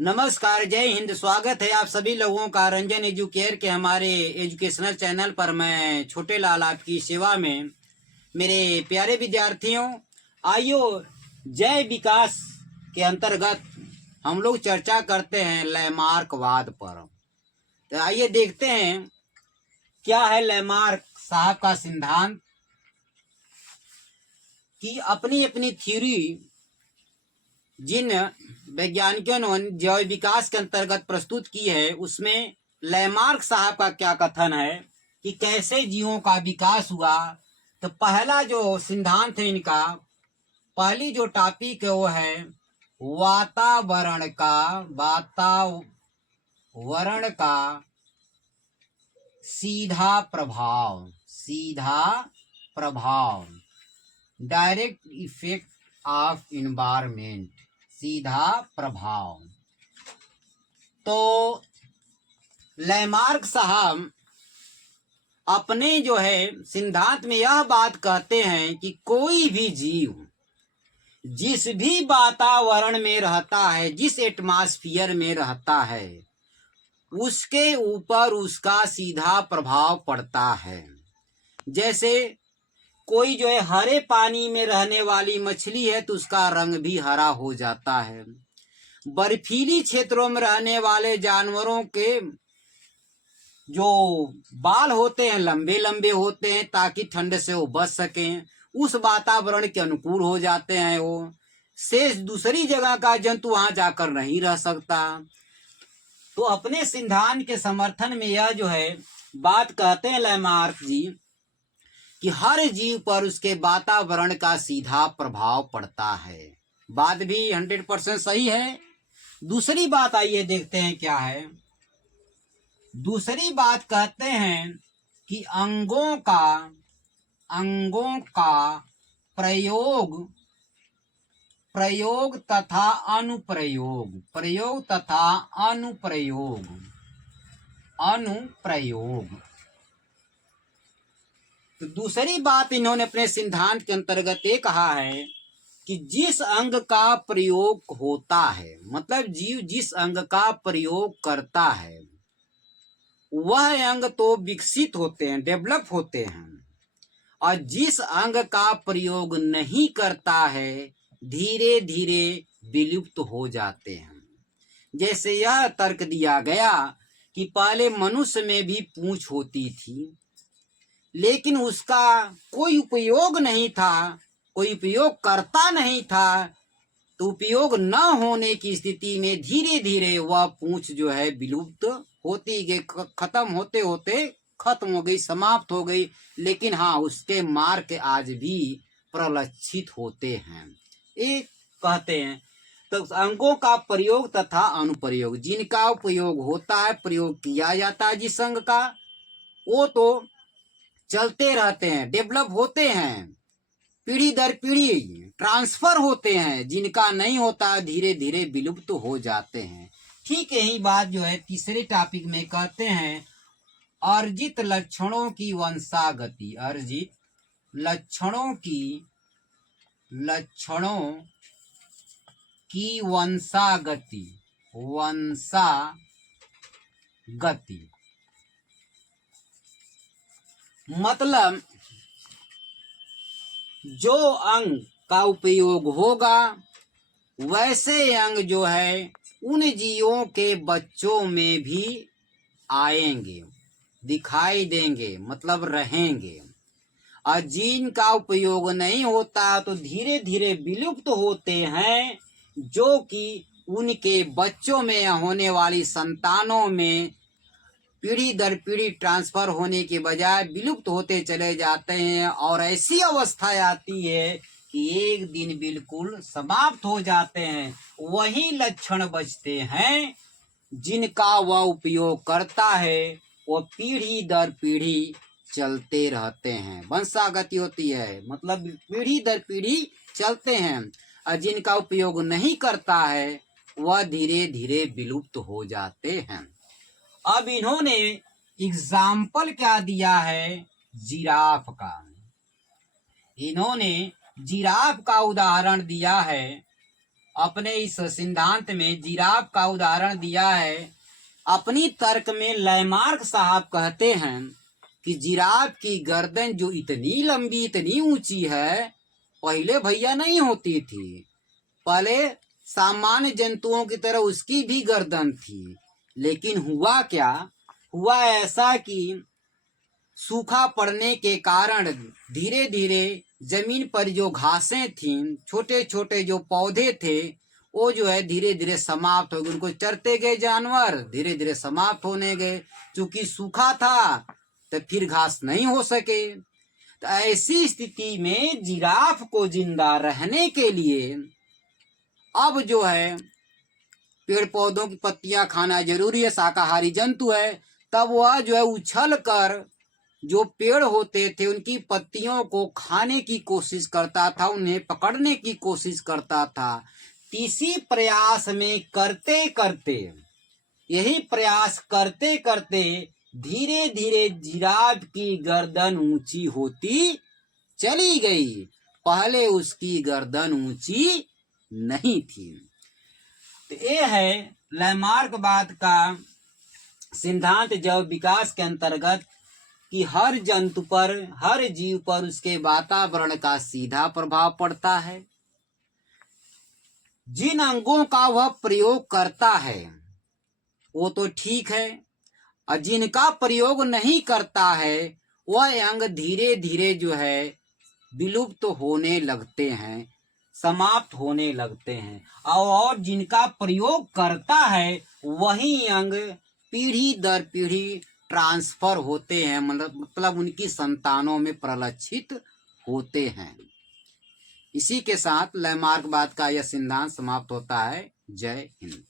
नमस्कार, जय हिंद। स्वागत है आप सभी लोगों का रंजन एजुकेयर के हमारे एजुकेशनल चैनल पर। मैं छोटे लाल आपकी सेवा में। मेरे प्यारे विद्यार्थियों, आइयो जय विकास के अंतर्गत हम लोग चर्चा करते हैं लैमार्कवाद पर। तो आइए देखते हैं क्या है लैमार्क साहब का सिद्धांत। कि अपनी अपनी थ्योरी जिन वैज्ञानिकों ने जैव विकास के अंतर्गत प्रस्तुत की है, उसमें लैमार्क साहब का क्या कथन है कि कैसे जीवों का विकास हुआ। तो पहला जो सिद्धांत है इनका, पहली जो टॉपिक है वो है वातावरण का सीधा प्रभाव डायरेक्ट इफेक्ट ऑफ इन्वायरमेंट, सीधा प्रभाव। तो लैमार्क साहब अपने जो है सिद्धांत में यह बात कहते हैं कि कोई भी जीव जिस भी वातावरण में रहता है, जिस एटमॉस्फेयर में रहता है, उसके ऊपर उसका सीधा प्रभाव पड़ता है। जैसे कोई जो है हरे पानी में रहने वाली मछली है तो उसका रंग भी हरा हो जाता है। बर्फीली क्षेत्रों में रहने वाले जानवरों के जो बाल होते हैं लंबे लंबे होते हैं ताकि ठंड से वो बच सकें, उस वातावरण के अनुकूल हो जाते हैं। वो शेष दूसरी जगह का जंतु वहां जाकर नहीं रह सकता। तो अपने सिद्धांत के समर्थन में यह जो है बात कहते हैं लैमार्क जी कि हर जीव पर उसके वातावरण का सीधा प्रभाव पड़ता है। बात भी 100% सही है। दूसरी बात आइए देखते हैं क्या है। दूसरी बात कहते हैं कि अंगों का प्रयोग तथा अनुप्रयोग। तो दूसरी बात इन्होंने अपने सिद्धांत के अंतर्गत ये कहा है कि जिस अंग का प्रयोग होता है, मतलब जीव जिस अंग का प्रयोग करता है, वह अंग तो विकसित होते हैं, डेवलप होते हैं, और जिस अंग का प्रयोग नहीं करता है धीरे धीरे विलुप्त हो जाते हैं। जैसे यह तर्क दिया गया कि पहले मनुष्य में भी पूंछ होती थी, लेकिन उसका कोई उपयोग नहीं था, कोई उपयोग करता नहीं था, तो उपयोग न होने की स्थिति में धीरे धीरे वह पूंछ जो है विलुप्त होती गई, खत्म होते होते खत्म हो गई, समाप्त हो गई। लेकिन हाँ, उसके मार्ग आज भी प्रलक्षित होते हैं, ये कहते हैं। तो अंगों का प्रयोग तथा अनुप्रयोग, जिनका उपयोग होता है, प्रयोग किया जाता है जिस अंग का, वो तो चलते रहते हैं, डेवलप होते हैं, पीढ़ी दर पीढ़ी ट्रांसफर होते हैं। जिनका नहीं होता धीरे धीरे विलुप्त हो जाते हैं। ठीक यही बात जो है तीसरे टॉपिक में कहते हैं अर्जित लक्षणों की वंशागति। अर्जित लक्षणों की वंशागति। मतलब जो अंग का उपयोग होगा वैसे अंग जो है उन जीवों के बच्चों में भी आएंगे, दिखाई देंगे, मतलब रहेंगे। और जिनका उपयोग नहीं होता तो धीरे धीरे विलुप्त होते हैं, जो कि उनके बच्चों में होने वाली संतानों में पीढ़ी दर पीढ़ी ट्रांसफर होने के बजाय विलुप्त होते चले जाते हैं। और ऐसी अवस्था आती है कि एक दिन बिल्कुल समाप्त हो जाते हैं। वही लक्षण बचते हैं जिनका वह उपयोग करता है, वो पीढ़ी दर पीढ़ी चलते रहते हैं। वंशागति होती है, मतलब पीढ़ी दर पीढ़ी चलते हैं। और जिनका उपयोग नहीं करता है वह धीरे धीरे विलुप्त हो जाते हैं। अब इन्होंने एग्जाम्पल क्या दिया है, जिराफ का। इन्होंने जिराफ का उदाहरण दिया है अपने इस सिद्धांत में जिराफ का उदाहरण दिया है। अपनी तर्क में लैमार्क साहब कहते हैं कि जिराफ की गर्दन जो इतनी लंबी इतनी ऊंची है, पहले भैया नहीं होती थी। पहले सामान्य जंतुओं की तरह उसकी भी गर्दन थी, लेकिन हुआ क्या, हुआ ऐसा कि सूखा पड़ने के कारण धीरे धीरे जमीन पर जो घासें थीं, छोटे छोटे जो पौधे थे, वो जो है धीरे धीरे समाप्त हो गए। उनको चरते गए जानवर धीरे धीरे समाप्त होने गए। चूंकि सूखा था तो फिर घास नहीं हो सके। तो ऐसी स्थिति में जिराफ को जिंदा रहने के लिए अब जो है पेड़ पौधों की पत्तियां खाना जरूरी है, शाकाहारी जंतु है। तब वह जो है उछल कर जो पेड़ होते थे उनकी पत्तियों को खाने की कोशिश करता था, उन्हें पकड़ने की कोशिश करता था। इसी प्रयास में करते करते, यही प्रयास करते करते धीरे धीरे जिराफ की गर्दन ऊंची होती चली गई। पहले उसकी गर्दन ऊंची नहीं थी। तो ये है लैमार्कवाद का सिद्धांत जैव विकास के अंतर्गत कि हर जंतु पर, हर जीव पर उसके वातावरण का सीधा प्रभाव पड़ता है। जिन अंगों का वह प्रयोग करता है वो तो ठीक है, और जिनका प्रयोग नहीं करता है वह अंग धीरे धीरे जो है विलुप्त होने लगते हैं, समाप्त होने लगते हैं। और जिनका प्रयोग करता है वही अंग पीढ़ी दर पीढ़ी ट्रांसफर होते हैं, मतलब उनकी संतानों में प्रलक्षित होते हैं। इसी के साथ लैमार्कवाद का यह सिद्धांत समाप्त होता है। जय हिंद।